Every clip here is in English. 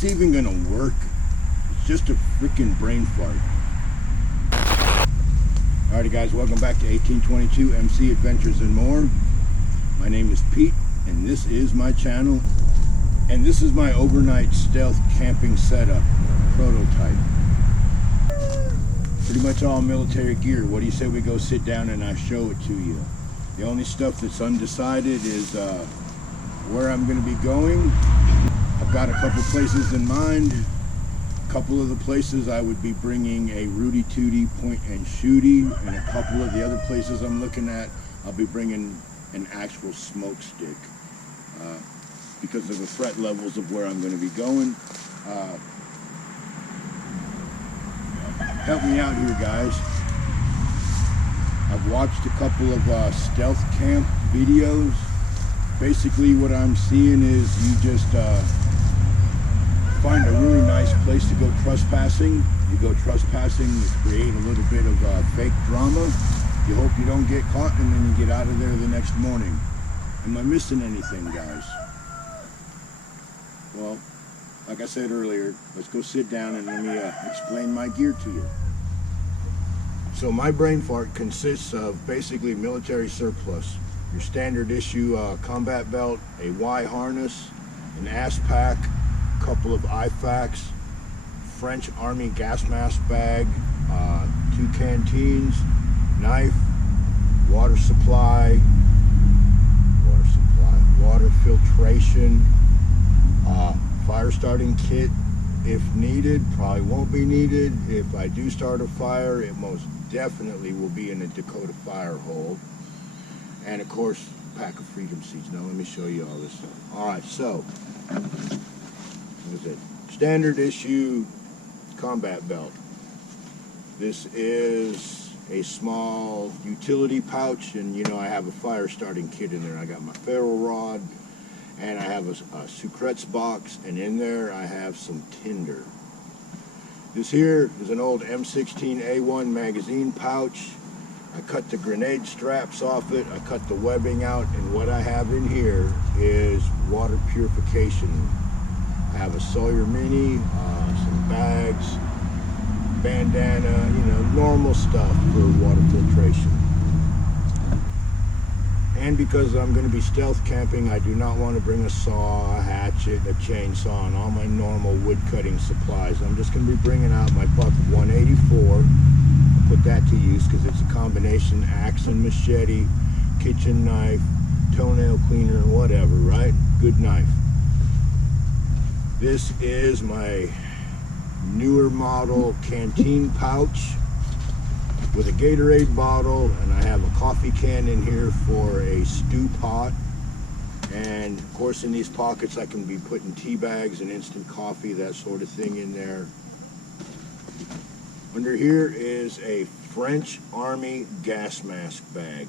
this even gonna work? It's just a freaking brain fart. Alrighty guys, welcome back to 1822 MC Adventures and More. My name is Pete, and this is my channel. And this is my overnight stealth camping setup, prototype. Pretty much all military gear. What do you say we go sit down and I show it to you? The only stuff that's undecided is where I'm going to be going. I've got a couple places in mind. A couple of the places I would be bringing a Rudy Tooty point and shooty, and a couple of the other places I'm looking at, I'll be bringing an actual smoke stick because of the threat levels of where I'm going to be going. Help me out here, guys. I've watched a couple of stealth camp videos. Basically what I'm seeing is you just find a really nice place to go trespassing. You go trespassing, you create a little bit of fake drama. You hope you don't get caught, and then you get out of there the next morning. Am I missing anything, guys? Well, like I said earlier, let's go sit down and let me explain my gear to you. So my brain fart consists of basically military surplus. Your standard issue combat belt, a Y harness, an ass pack, a couple of IFAKs, French Army gas mask bag, 2 canteens, knife, water supply, water filtration, fire starting kit if needed. Probably won't be needed. If I do start a fire, it most definitely will be in a Dakota fire hole. And of course, a pack of freedom seeds. Now let me show you all this stuff. Alright, so what is it? Standard issue combat belt. This is a small utility pouch, and you know I have a fire starting kit in there. I got my ferro rod, and I have a Sucrets box, and in there I have some tinder. This here is an old M16A1 magazine pouch. I cut the grenade straps off it, I cut the webbing out, and what I have in here is water purification. I have a Sawyer Mini, some bags, bandana, you know, normal stuff for water filtration. And because I'm going to be stealth camping, I do not want to bring a saw, a hatchet, a chainsaw, and all my normal wood cutting supplies. I'm just going to be bringing out my buck 184. I'll put that to use because it's a combination axe and machete, kitchen knife, toenail cleaner, and whatever, right? Good knife. This is my newer model canteen pouch with a Gatorade bottle, and I have a coffee can in here for a stew pot. And of course in these pockets I can be putting tea bags and instant coffee, that sort of thing in there. Under here is a French Army gas mask bag.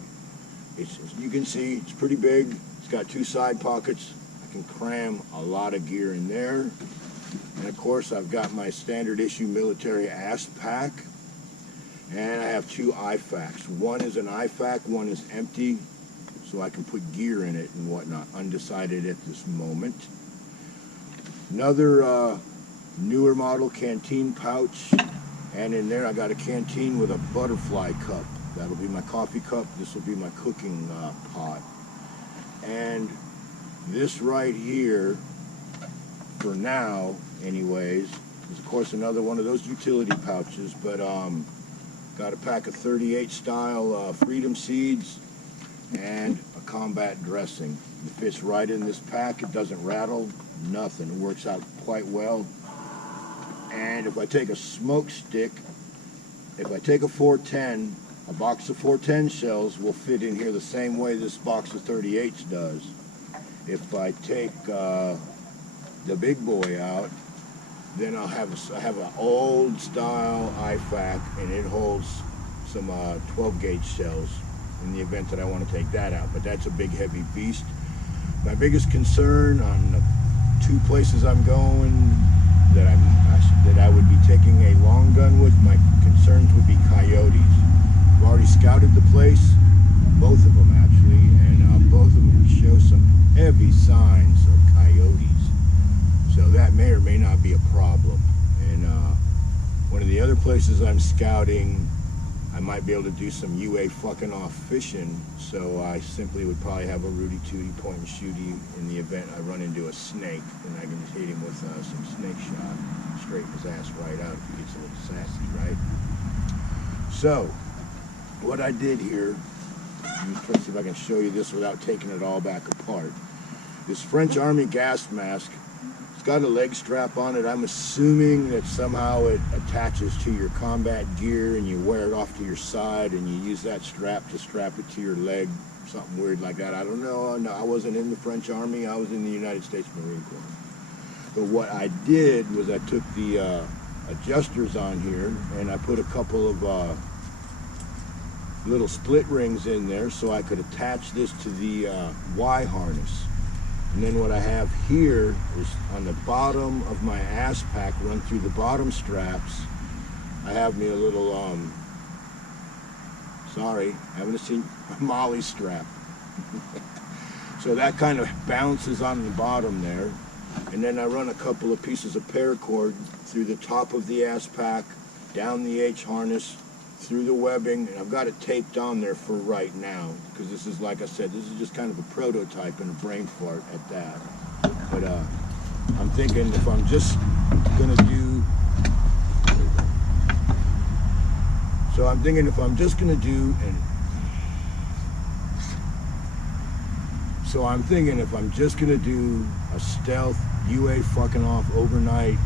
It's, as you can see, it's pretty big. It's got 2 side pockets. I can cram a lot of gear in there. And of course I've got my standard issue military ass pack. And I have 2 IFAKs. One is an IFAK, one is empty, so I can put gear in it and whatnot. Undecided at this moment. Another newer model canteen pouch, and in there I got a canteen with a butterfly cup. That'll be my coffee cup. This will be my cooking pot. And this right here, for now anyways, is of course another one of those utility pouches, but got a pack of 38 style freedom seeds and a combat dressing. It fits right in this pack. It doesn't rattle, nothing. It works out quite well. And if I take a smoke stick, if I take a 410, a box of 410 shells will fit in here the same way this box of 38s does. If I take the big boy out, then I have an old style IFAK, and it holds some 12 gauge shells in the event that I want to take that out. But that's a big heavy beast. My biggest concern on the 2 places I'm going that I would be taking a long gun with, my concerns would be coyotes. I've already scouted the place, both of them actually, and both of them show some heavy signs of coyotes. So that may or may not be a problem. And one of the other places I'm scouting, I might be able to do some UA fucking off fishing, so I simply would probably have a Rudy Tooty point and shooty in the event I run into a snake, and I can just hit him with some snake shot, straighten his ass right out if he gets a little sassy, right? So, what I did here, let me try to see if I can show you this without taking it all back apart. This French Army gas mask, it's got a leg strap on it. I'm assuming that somehow it attaches to your combat gear and you wear it off to your side and you use that strap to strap it to your leg, something weird like that. I don't know. No, I wasn't in the French Army. I was in the United States Marine Corps. But what I did was I took the adjusters on here and I put a couple of little split rings in there so I could attach this to the Y harness. And then what I have here is on the bottom of my ass pack, run through the bottom straps, I have me a little, sorry, haven't seen a Molly strap. So that kind of bounces on the bottom there. And then I run a couple of pieces of paracord through the top of the ass pack, down the H harness, through the webbing, and I've got it taped on there for right now, because this is, like I said, this is just kind of a prototype and a brain fart at that. But I'm thinking if I'm just gonna do, so I'm thinking if I'm just gonna do, a stealth UA fucking off overnight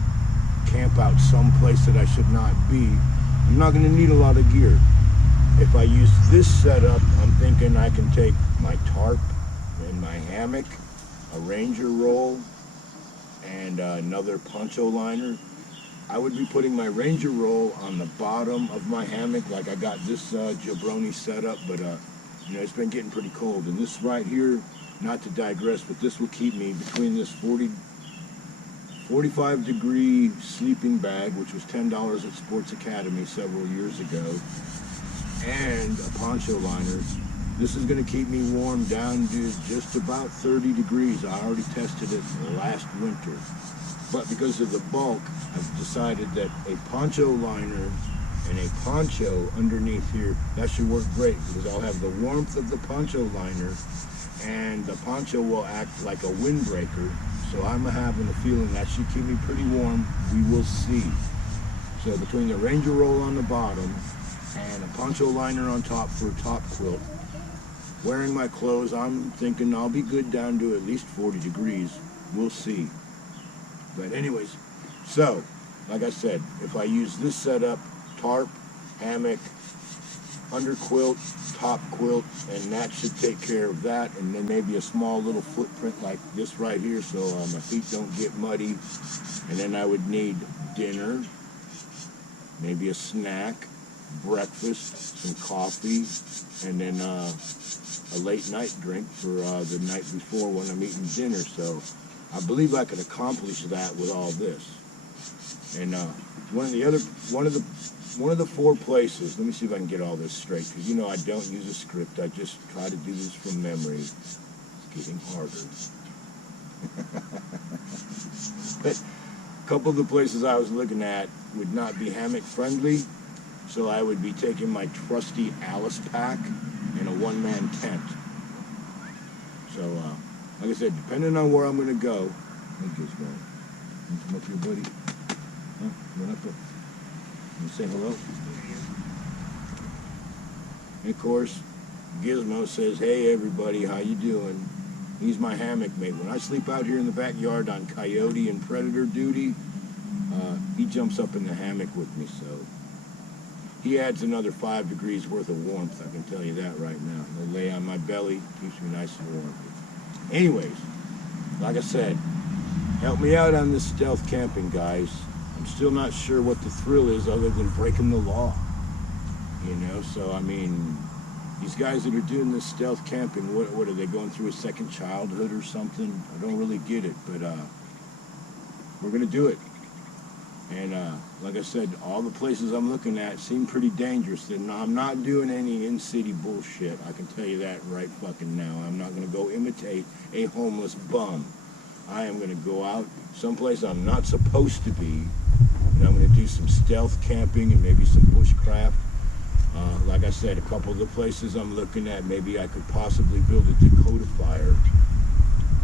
camp out someplace that I should not be, I'm not going to need a lot of gear. If I use this setup, I'm thinking I can take my tarp and my hammock, a Ranger roll, and another poncho liner. I would be putting my Ranger roll on the bottom of my hammock, like I got this jabroni set up, but you know, it's been getting pretty cold. And this right here, not to digress, but this will keep me between this 45 degree sleeping bag, which was $10 at Sports Academy several years ago, and a poncho liner. This is going to keep me warm down to just about 30 degrees. I already tested it last winter. But because of the bulk, I've decided that a poncho liner and a poncho underneath here, that should work great, because I'll have the warmth of the poncho liner and the poncho will act like a windbreaker. So I'm having a feeling that should keep me pretty warm. We will see. So between the Ranger roll on the bottom and a poncho liner on top for a top quilt, wearing my clothes, I'm thinking I'll be good down to at least 40 degrees. We'll see. But anyways, so like I said, if I use this setup, tarp, hammock, under quilt, top quilt, and that should take care of that, and then maybe a small little footprint like this right here so my feet don't get muddy. And then I would need dinner, maybe a snack, breakfast, some coffee, and then a late night drink for the night before when I'm eating dinner. So I believe I could accomplish that with all this. And one of the four places, let me see if I can get all this straight, because you know I don't use a script, I just try to do this from memory. It's getting harder. But a couple of the places I was looking at would not be hammock friendly, so I would be taking my trusty Alice pack and a one-man tent. So, like I said, depending on where I'm going to go, let me get going. You come up here, buddy. Huh? Run up there. You say hello? And of course, Gizmo says, "Hey everybody, how you doing?" He's my hammock mate. When I sleep out here in the backyard on coyote and predator duty, he jumps up in the hammock with me, so he adds another 5 degrees worth of warmth, I can tell you that right now. He'll lay on my belly, keeps me nice and warm. Anyways, like I said, help me out on this stealth camping, guys. I'm still not sure what the thrill is other than breaking the law, you know. So I mean, these guys that are doing this stealth camping, what are they going through, a second childhood or something? I don't really get it, but we're gonna do it. And like I said, all the places I'm looking at seem pretty dangerous. And I'm not doing any in-city bullshit, I can tell you that right fucking now. I'm not gonna go imitate a homeless bum. I am going to go out someplace I'm not supposed to be, and I'm going to do some stealth camping and maybe some bushcraft. Like I said, a couple of the places I'm looking at, maybe I could possibly build a Dakota fire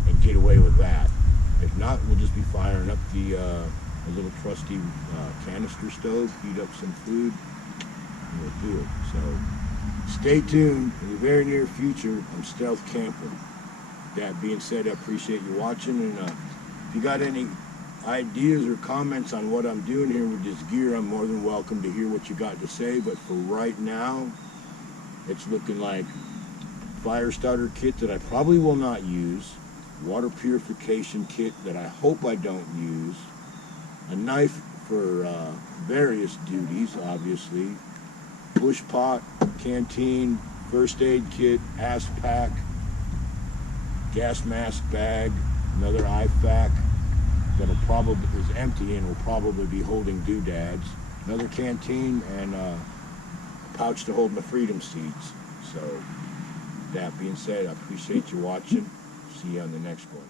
and get away with that. If not, we'll just be firing up the little trusty canister stove, heat up some food, and we'll do it. So stay tuned. In the very near future, I'm stealth camping. That being said, I appreciate you watching, and if you got any ideas or comments on what I'm doing here with this gear, I'm more than welcome to hear what you got to say. But for right now, it's looking like fire starter kit that I probably will not use, water purification kit that I hope I don't use, a knife for various duties, obviously, bush pot, canteen, first aid kit, ass pack, gas mask bag, another IFAK that'll probably is empty and will probably be holding doodads, another canteen, and a pouch to hold my freedom seeds. So that being said, I appreciate you watching. See you on the next one.